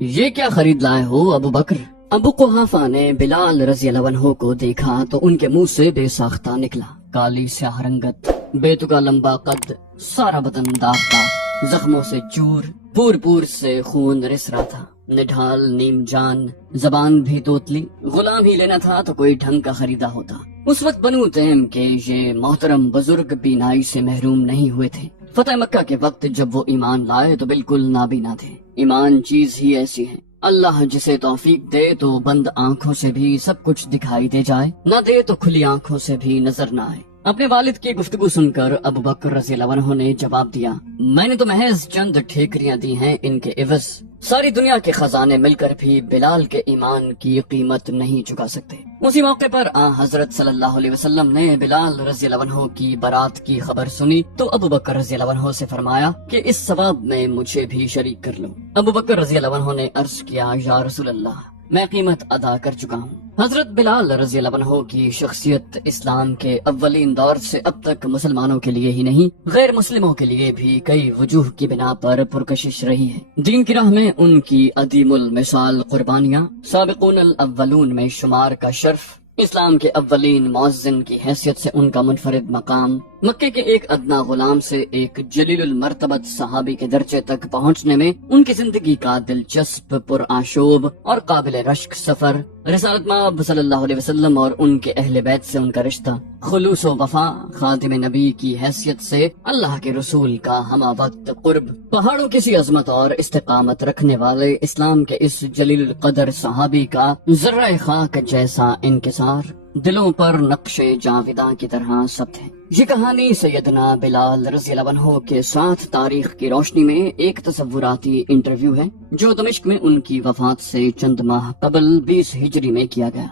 یہ کیا خرید لائے ہو ابو بکر؟ ابو قحافہ نے بلال رضی اللہ عنہ کو دیکھا تو ان کے منہ سے بے ساختہ نکلا، کالی سیاہ رنگت، بیتکا لمبا قد، سارا بدن داغ داغ، زخموں سے چور، پور پور سے خون رس رہا تھا، نڈھال نیم جان، زبان بھی توتلی۔ غلام ہی لینا تھا تو کوئی ڈھنگ کا خریدا ہوتا۔ اس وقت بنو تیم کے یہ محترم بزرگ بینائی سے محروم نہیں ہوئے تھے۔ فتح مکہ کے وقت جب وہ ایمان لائے تو بالکل نابینا تھے۔ ایمان چیز ہی ایسی ہے، اللہ جسے توفیق دے تو بند آنکھوں سے بھی سب کچھ دکھائی دے جائے، نہ دے تو کھلی آنکھوں سے بھی نظر نہ آئے۔ اپنے والد کی گفتگو سن کر ابو بکر رضی اللہ عنہ نے جواب دیا، میں نے تو محض چند ٹھیکریاں دی ہیں، ان کے عوض ساری دنیا کے خزانے مل کر بھی بلال کے ایمان کی قیمت نہیں چکا سکتے۔ اسی موقع پر حضرت صلی اللہ علیہ وسلم نے بلال رضی اللہ عنہ کی برات کی خبر سنی تو ابو بکر رضی اللہ عنہ سے فرمایا کہ اس ثواب میں مجھے بھی شریک کر لو۔ ابو بکر رضی اللہ عنہ نے عرض کیا، یا رسول اللہ، میں قیمت ادا کر چکا ہوں۔ حضرت بلال رضی اللہ عنہ کی شخصیت اسلام کے اولین دور سے اب تک مسلمانوں کے لیے ہی نہیں، غیر مسلموں کے لیے بھی کئی وجوہ کی بنا پر پرکشش رہی ہے۔ دین کی راہ میں ان کی عدیم المثال قربانیاں، سابقون الاولون میں شمار کا شرف، اسلام کے اولین مؤذن کی حیثیت سے ان کا منفرد مقام، مکے کے ایک ادنا غلام سے ایک جلیل المرتبت صحابی کے درجے تک پہنچنے میں ان کی زندگی کا دلچسپ، پرآشوب اور قابل رشک سفر، رسالت مآب صلی اللہ علیہ وسلم اور ان کے اہل بیت سے ان کا رشتہ، خلوص و وفا، خادم نبی کی حیثیت سے اللہ کے رسول کا ہمہ وقت قرب، پہاڑوں کی سی عظمت اور استقامت رکھنے والے اسلام کے اس جلیل القدر صحابی کا ذرہ خاک جیسا انکسار دلوں پر نقش جاویداں کی طرح ثبت ہے۔ یہ کہانی سیدنا بلال رضی اللہ عنہ کے ساتھ تاریخ کی روشنی میں ایک تصوراتی انٹرویو ہے جو دمشق میں ان کی وفات سے چند ماہ قبل 20 ہجری میں کیا گیا۔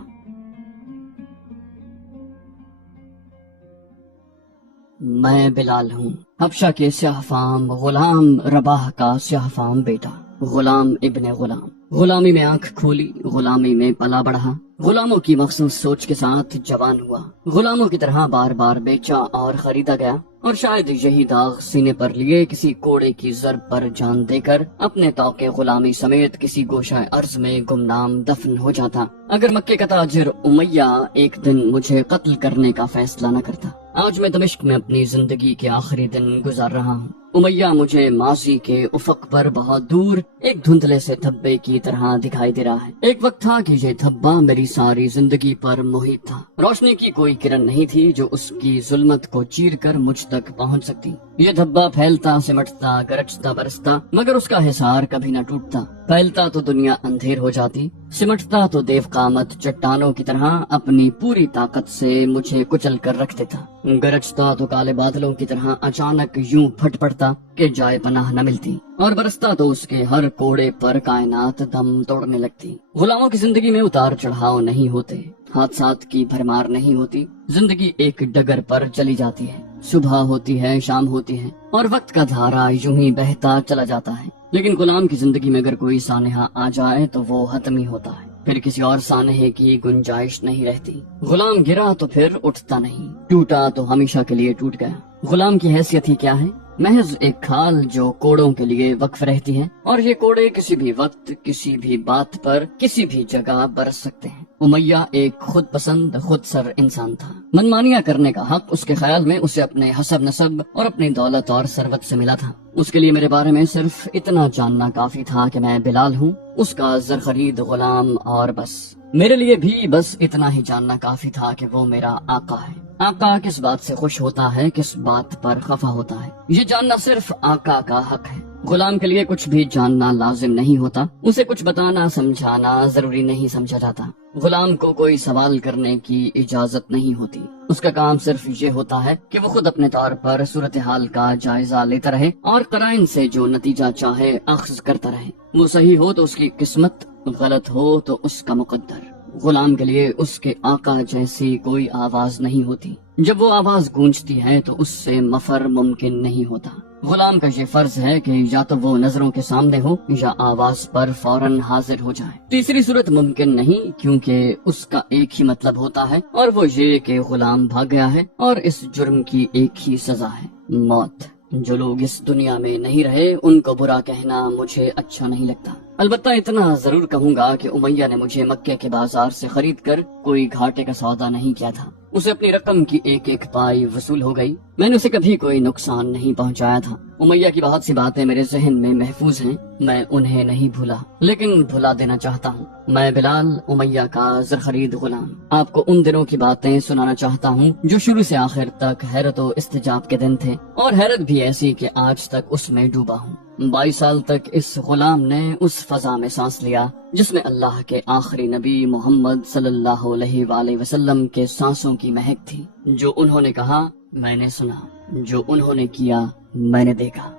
میں بلال ہوں، حبشہ کے سیاہ فام غلام رباح کا سیاہ فام بیٹا، غلام ابن غلام۔ غلامی میں آنکھ کھولی، غلامی میں پلا بڑھا، غلاموں کی مخصوص سوچ کے ساتھ جوان ہوا، غلاموں کی طرح بار بار بیچا اور خریدا گیا، اور شاید یہی داغ سینے پر لیے کسی کوڑے کی ضرب پر جان دے کر اپنے توق غلامی سمیت کسی گوشہ ارض میں گمنام دفن ہو جاتا اگر مکے کا تاجر امیہ ایک دن مجھے قتل کرنے کا فیصلہ نہ کرتا۔ آج میں دمشق میں اپنی زندگی کے آخری دن گزار رہا ہوں۔ امیہ مجھے ماضی کے افق پر بہت دور ایک دھندلے سے دھبے کی طرح دکھائی دے رہا ہے۔ ایک وقت تھا کہ یہ دھبا میری ساری زندگی پر محیط تھا، روشنی کی کوئی کرن نہیں تھی جو اس کی ظلمت کو چیر کر مجھ تک پہنچ سکتی۔ یہ دھبا پھیلتا سمٹتا گرجتا برستا مگر اس کا حصار کبھی نہ ٹوٹتا۔ پھیلتا تو دنیا اندھیر ہو جاتی، سمٹتا تو دیو قامت چٹانوں کی طرح اپنی پوری طاقت سے مجھے کچل کر رکھ دیتا، گرجتا تو کالے بادلوں کی طرح اچانک یوں پھٹ پڑتا کہ جائے پناہ نہ ملتی، اور برستا تو اس کے ہر کوڑے پر کائنات دم توڑنے لگتی۔ غلاموں کی زندگی میں اتار چڑھاؤ نہیں ہوتے، حادثات کی بھرمار نہیں ہوتی، زندگی ایک ڈگر پر چلی جاتی ہے، صبح ہوتی ہے، شام ہوتی ہے، اور وقت کا دھارا یوں ہی بہتا چلا جاتا ہے۔ لیکن غلام کی زندگی میں اگر کوئی سانحہ آ جائے تو وہ حتمی ہوتا ہے، پھر کسی اور سانحے کی گنجائش نہیں رہتی۔ غلام گرا تو پھر اٹھتا نہیں، ٹوٹا تو ہمیشہ کے لیے ٹوٹ گیا۔ غلام کی حیثیت ہی کیا ہے؟ محض ایک کھال جو کوڑوں کے لیے وقف رہتی ہے، اور یہ کوڑے کسی بھی وقت، کسی بھی بات پر، کسی بھی جگہ برس سکتے ہیں۔ امیہ ایک خود پسند، خود سر انسان تھا۔ منمانیاں کرنے کا حق اس کے خیال میں اسے اپنے حسب نسب اور اپنی دولت اور ثروت سے ملا تھا۔ اس کے لیے میرے بارے میں صرف اتنا جاننا کافی تھا کہ میں بلال ہوں، اس کا زرخرید غلام، اور بس میرے لیے بھی بس اتنا ہی جاننا کافی تھا کہ وہ میرا آقا ہے۔ آقا کس بات سے خوش ہوتا ہے، کس بات پر خفا ہوتا ہے، یہ جاننا صرف آقا کا حق ہے۔ غلام کے لیے کچھ بھی جاننا لازم نہیں ہوتا، اسے کچھ بتانا سمجھانا ضروری نہیں سمجھا جاتا۔ غلام کو کوئی سوال کرنے کی اجازت نہیں ہوتی، اس کا کام صرف یہ ہوتا ہے کہ وہ خود اپنے طور پر صورتحال کا جائزہ لیتا رہے اور قرائن سے جو نتیجہ چاہے اخذ کرتا رہے۔ وہ صحیح ہو تو اس کی قسمت، غلط ہو تو اس کا مقدر۔ غلام کے لیے اس کے آقا جیسی کوئی آواز نہیں ہوتی، جب وہ آواز گونجتی ہے تو اس سے مفر ممکن نہیں ہوتا۔ غلام کا یہ فرض ہے کہ یا تو وہ نظروں کے سامنے ہو یا آواز پر فوراً حاضر ہو جائے، تیسری صورت ممکن نہیں، کیونکہ اس کا ایک ہی مطلب ہوتا ہے اور وہ یہ کہ غلام بھاگ گیا ہے اور اس جرم کی ایک ہی سزا ہے، موت۔ جو لوگ اس دنیا میں نہیں رہے ان کو برا کہنا مجھے اچھا نہیں لگتا۔ البتہ اتنا ضرور کہوں گا کہ امیہ نے مجھے مکے کے بازار سے خرید کر کوئی گھاٹے کا سودا نہیں کیا تھا. اسے اپنی رقم کی ایک ایک پائی وصول ہو گئی. میں نے اسے کبھی کوئی نقصان نہیں پہنچایا تھا. امیہ کی بہت سی باتیں میرے ذہن میں محفوظ ہیں، میں انہیں نہیں بھولا، لیکن بھلا دینا چاہتا ہوں. میں بلال، امیہ کا زرخرید غلام، آپ کو ان دنوں کی باتیں سنانا چاہتا ہوں جو شروع سے آخر تک حیرت و استجاب کے دن تھے، اور حیرت بھی ایسی کہ آج تک اس میں ڈوبا ہوں. 22 سال تک اس غلام نے اس فضا میں سانس لیا جس میں اللہ کے آخری نبی محمد صلی اللہ علیہ وآلہ وسلم کے سانسوں کی مہک تھی. جو انہوں نے کہا میں نے سنا، جو انہوں نے کیا میں نے دیکھا.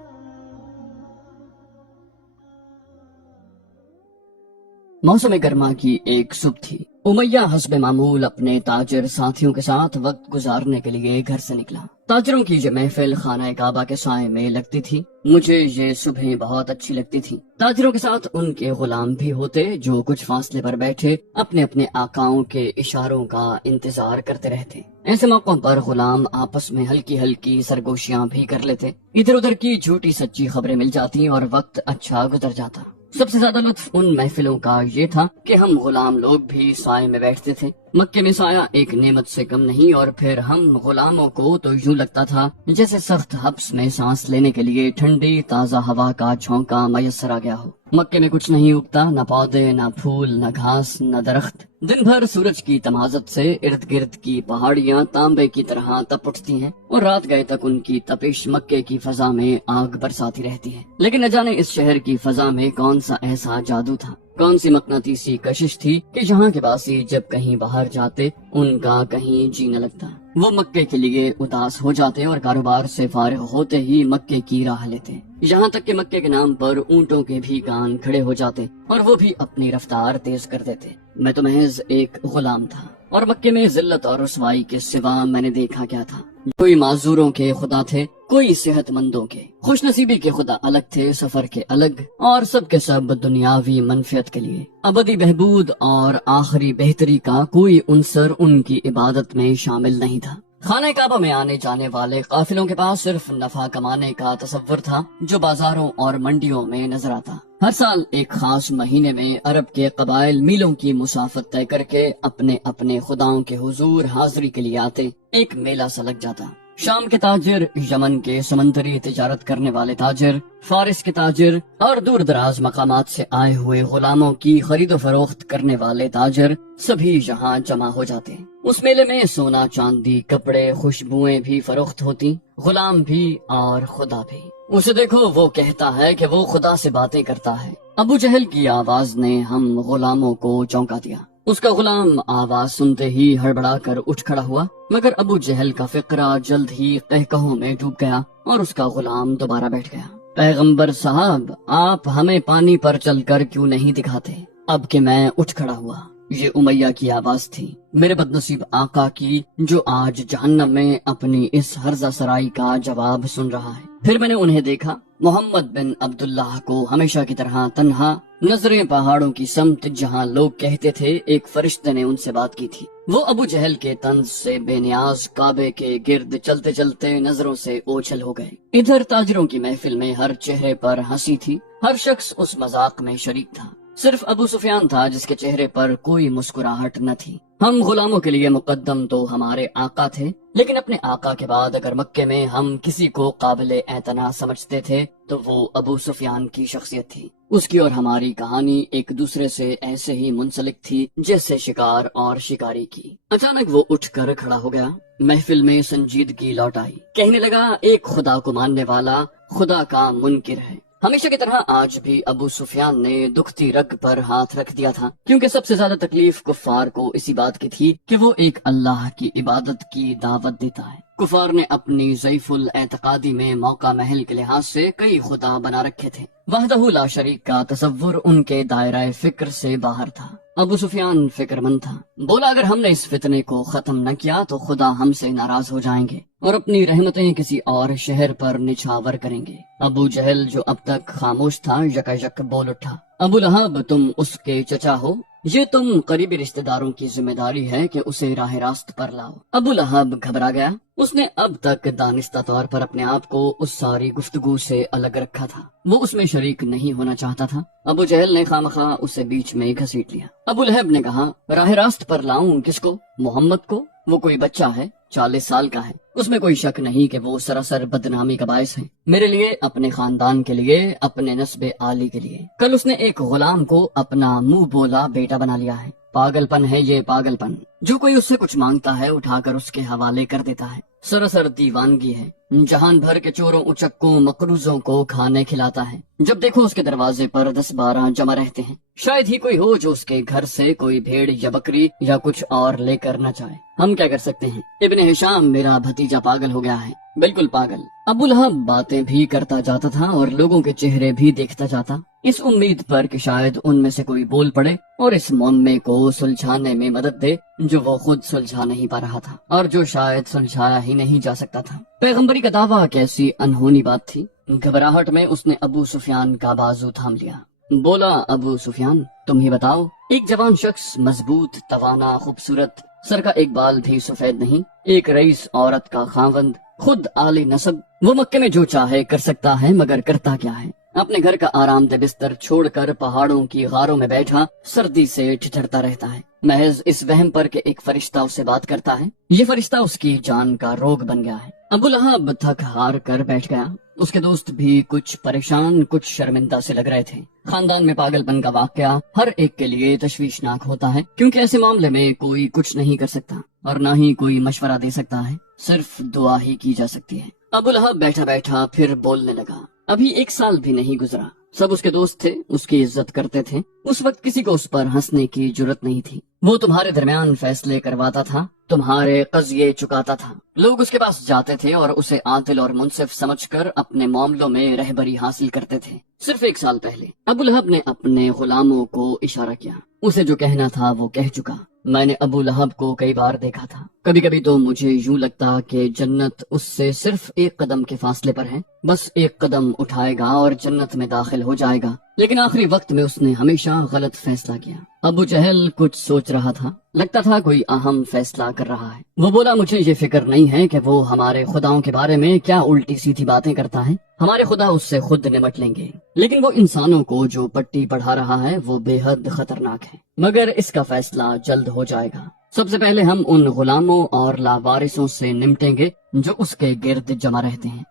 موسم گرما کی ایک صبح تھی. امیہ حسب معمول اپنے تاجر ساتھیوں کے ساتھ وقت گزارنے کے لیے گھر سے نکلا. تاجروں کی یہ محفل خانہ کعبہ کے سائے میں لگتی تھی. مجھے یہ صبحیں بہت اچھی لگتی تھی. تاجروں کے ساتھ ان کے غلام بھی ہوتے جو کچھ فاصلے پر بیٹھے اپنے اپنے آقاؤں کے اشاروں کا انتظار کرتے رہتے. ایسے موقعوں پر غلام آپس میں ہلکی ہلکی سرگوشیاں بھی کر لیتے. ادھر ادھر کی جھوٹی سچی خبریں مل جاتی اور وقت اچھا گزر جاتا. سب سے زیادہ لطف ان محفلوں کا یہ تھا کہ ہم غلام لوگ بھی سائے میں بیٹھتے تھے. مکے میں سایہ ایک نعمت سے کم نہیں، اور پھر ہم غلاموں کو تو یوں لگتا تھا جیسے سخت حبس میں سانس لینے کے لیے ٹھنڈی تازہ ہوا کا جھونکا میسر آ گیا ہو. مکے میں کچھ نہیں اگتا، نہ پودے، نہ پھول، نہ گھاس، نہ درخت. دن بھر سورج کی تمازت سے ارد گرد کی پہاڑیاں تانبے کی طرح تپ اٹھتی ہیں، اور رات گئے تک ان کی تپش مکے کی فضا میں آگ برساتی رہتی ہے. لیکن نہ جانے اس شہر کی فضا میں کون سا ایسا جادو تھا، کون سی مقناطیسی کشش تھی کہ یہاں کے باسی جب کہیں باہر جاتے ان کا کہیں جی نہ لگتا. وہ مکے کے لیے اداس ہو جاتے اور کاروبار سے فارغ ہوتے ہی مکے کی راہ لیتے. یہاں تک کہ مکے کے نام پر اونٹوں کے بھی کان کھڑے ہو جاتے اور وہ بھی اپنی رفتار تیز کر دیتے. میں تو محض ایک غلام تھا، اور مکے میں ذلت اور رسوائی کے سوا میں نے دیکھا کیا تھا. کوئی معذوروں کے خدا تھے، کوئی صحت مندوں کے. خوش نصیبی کے خدا الگ تھے، سفر کے الگ، اور سب کے سب دنیاوی منفعت کے لیے. ابدی بہبود اور آخری بہتری کا کوئی عنصر ان کی عبادت میں شامل نہیں تھا. خانہ کعبہ میں آنے جانے والے قافلوں کے پاس صرف نفع کمانے کا تصور تھا جو بازاروں اور منڈیوں میں نظر آتا. ہر سال ایک خاص مہینے میں عرب کے قبائل میلوں کی مسافت طے کر کے اپنے اپنے خداؤں کے حضور حاضری کے لیے آتے. ایک میلہ سا لگ جاتا. شام کے تاجر، یمن کے سمندری تجارت کرنے والے تاجر، فارس کے تاجر، اور دور دراز مقامات سے آئے ہوئے غلاموں کی خرید و فروخت کرنے والے تاجر سبھی یہاں جمع ہو جاتے. اس میلے میں سونا چاندی، کپڑے، خوشبوئیں بھی فروخت ہوتی، غلام بھی اور خدا بھی. اسے دیکھو، وہ کہتا ہے کہ وہ خدا سے باتیں کرتا ہے. ابو جہل کی آواز نے ہم غلاموں کو چونکا دیا. اس کا غلام آواز سنتے ہی ہڑبڑا کر اٹھ کھڑا ہوا، مگر ابو جہل کا فقرہ جلد ہی قہقہوں میں ڈوب گیا اور اس کا غلام دوبارہ بیٹھ گیا. پیغمبر صاحب، آپ ہمیں پانی پر چل کر کیوں نہیں دکھاتے؟ اب کہ میں اٹھ کھڑا ہوا. یہ امیہ کی آواز تھی، میرے بدنصیب آقا کی، جو آج جہنم میں اپنی اس ہرزہ سرائی کا جواب سن رہا ہے. پھر میں نے انہیں دیکھا، محمد بن عبداللہ کو ہمیشہ کی طرح تنہا، نظریں پہاڑوں کی سمت جہاں لوگ کہتے تھے ایک فرشتے نے ان سے بات کی تھی. وہ ابو جہل کے طنز سے بے نیاز کعبے کے گرد چلتے چلتے نظروں سے اوچھل ہو گئے. ادھر تاجروں کی محفل میں ہر چہرے پر ہنسی تھی، ہر شخص اس مذاق میں شریک تھا. صرف ابو سفیان تھا جس کے چہرے پر کوئی مسکراہٹ نہ تھی. ہم غلاموں کے لیے مقدم تو ہمارے آقا تھے، لیکن اپنے آقا کے بعد اگر مکے میں ہم کسی کو قابل اعتنا سمجھتے تھے تو وہ ابو سفیان کی شخصیت تھی. اس کی اور ہماری کہانی ایک دوسرے سے ایسے ہی منسلک تھی جیسے شکار اور شکاری کی. اچانک وہ اٹھ کر کھڑا ہو گیا. محفل میں سنجیدگی لوٹ آئی. کہنے لگا، ایک خدا کو ماننے والا خدا کا منکر ہے. ہمیشہ کی طرح آج بھی ابو سفیان نے دکھتی رگ پر ہاتھ رکھ دیا تھا، کیونکہ سب سے زیادہ تکلیف کفار کو اسی بات کی تھی کہ وہ ایک اللہ کی عبادت کی دعوت دیتا ہے. کفار نے اپنی ضعیف الاعتقادی میں موقع محل کے لحاظ سے کئی خدا بنا رکھے تھے. وحدہ لا شریک کا تصور ان کے دائرہ فکر سے باہر تھا. ابو سفیان فکر مند تھا. بولا، اگر ہم نے اس فتنے کو ختم نہ کیا تو خدا ہم سے ناراض ہو جائیں گے اور اپنی رحمتیں کسی اور شہر پر نچھاور کریں گے. ابو جہل جو اب تک خاموش تھا یکا یک بول اٹھا، ابو لہب، تم اس کے چچا ہو؟ یہ تم قریبی رشتہ داروں کی ذمہ داری ہے کہ اسے راہ راست پر لاؤ۔ ابو لہب گھبرا گیا۔ اس نے اب تک دانستہ طور پر اپنے آپ کو اس ساری گفتگو سے الگ رکھا تھا، وہ اس میں شریک نہیں ہونا چاہتا تھا۔ ابو جہل نے خامخواہ اسے بیچ میں گھسیٹ لیا۔ ابو لہب نے کہا، راہ راست پر لاؤں کس کو؟ محمد کو؟ وہ کوئی بچہ ہے، 40 سال کا ہے، اس میں کوئی شک نہیں کہ وہ سراسر بدنامی کا باعث ہے، میرے لیے، اپنے خاندان کے لیے، اپنے نسب عالی کے لیے۔ کل اس نے ایک غلام کو اپنا منہ بولا بیٹا بنا لیا ہے۔ پاگل پن ہے یہ، پاگل پن۔ جو کوئی اس سے کچھ مانگتا ہے اٹھا کر اس کے حوالے کر دیتا ہے، سراسر دیوانگی ہے۔ جہان بھر کے چوروں، اچکوں، مقروضوں کو کھانے کھلاتا ہے، جب دیکھو اس کے دروازے پر 10-12 جمع رہتے ہیں۔ شاید ہی کوئی ہو جو اس کے گھر سے کوئی بھیڑ یا بکری یا کچھ اور لے کر نہ جائے۔ ہم کیا کر سکتے ہیں؟ ابن ہشام میرا بھتیجا پاگل ہو گیا ہے، بالکل پاگل۔ ابو لہب باتیں بھی کرتا جاتا تھا اور لوگوں کے چہرے بھی دیکھتا جاتا، اس امید پر کہ شاید ان میں سے کوئی بول پڑے اور اس معمے کو سلجھانے میں مدد دے جو وہ خود سلجھا نہیں پا رہا تھا اور جو شاید سلجھایا ہی نہیں جا سکتا تھا۔ پیغمبری کا دعویٰ کیسی انہونی بات تھی۔ گھبراہٹ میں اس نے ابو سفیان کا بازو تھام لیا۔ بولا، ابو سفیان تم ہی بتاؤ۔ ایک جوان شخص، مضبوط، توانا، خوبصورت، سر کا ایک بال بھی سفید نہیں، ایک رئیس عورت کا خاوند، خود عالی نسب، وہ مکے میں جو چاہے کر سکتا ہے، مگر کرتا کیا ہے؟ اپنے گھر کا آرام دہ بستر چھوڑ کر پہاڑوں کی غاروں میں بیٹھا سردی سے ٹھٹھرتا رہتا ہے، محض اس وہم پر کہ ایک فرشتہ اس سے بات کرتا ہے۔ یہ فرشتہ اس کی جان کا روگ بن گیا ہے۔ ابو لہب تھک ہار کر بیٹھ گیا۔ اس کے دوست بھی کچھ پریشان، کچھ شرمندہ سے لگ رہے تھے۔ خاندان میں پاگل پن کا واقعہ ہر ایک کے لیے تشویشناک ہوتا ہے، کیونکہ ایسے معاملے میں کوئی کچھ نہیں کر سکتا اور نہ ہی کوئی مشورہ دے سکتا ہے، صرف دعا ہی کی جا سکتی ہے۔ ابو لہب بیٹھا بیٹھا پھر بولنے لگا۔ ابھی 1 سال بھی نہیں گزرا، سب اس کے دوست تھے، اس کی عزت کرتے تھے، اس وقت کسی کو اس پر ہنسنے کی جرت نہیں تھی۔ وہ تمہارے درمیان فیصلے کرواتا تھا، تمہارے قضیے چکاتا تھا، لوگ اس کے پاس جاتے تھے اور اسے عادل اور منصف سمجھ کر اپنے معاملوں میں رہبری حاصل کرتے تھے۔ صرف 1 سال پہلے ابو لہب نے اپنے غلاموں کو اشارہ کیا، اسے جو کہنا تھا وہ کہہ چکا۔ میں نے ابو لہب کو کئی بار دیکھا تھا، کبھی کبھی تو مجھے یوں لگتا کہ جنت اس سے صرف 1 قدم کے فاصلے پر ہے، بس 1 قدم اٹھائے گا اور جنت میں داخل ہو جائے گا، لیکن آخری وقت میں اس نے ہمیشہ غلط فیصلہ کیا۔ ابو جہل کچھ سوچ رہا تھا، لگتا تھا کوئی اہم فیصلہ کر رہا ہے۔ وہ بولا، مجھے یہ فکر نہیں ہے کہ وہ ہمارے خداؤں کے بارے میں کیا الٹی سیدھی باتیں کرتا ہے، ہمارے خدا اس سے خود نمٹ لیں گے، لیکن وہ انسانوں کو جو پٹی پڑھا رہا ہے وہ بے حد خطرناک ہے، مگر اس کا فیصلہ جلد ہو جائے گا۔ سب سے پہلے ہم ان غلاموں اور لاوارثوں سے نمٹیں گے جو اس کے گرد جمع رہتے ہیں۔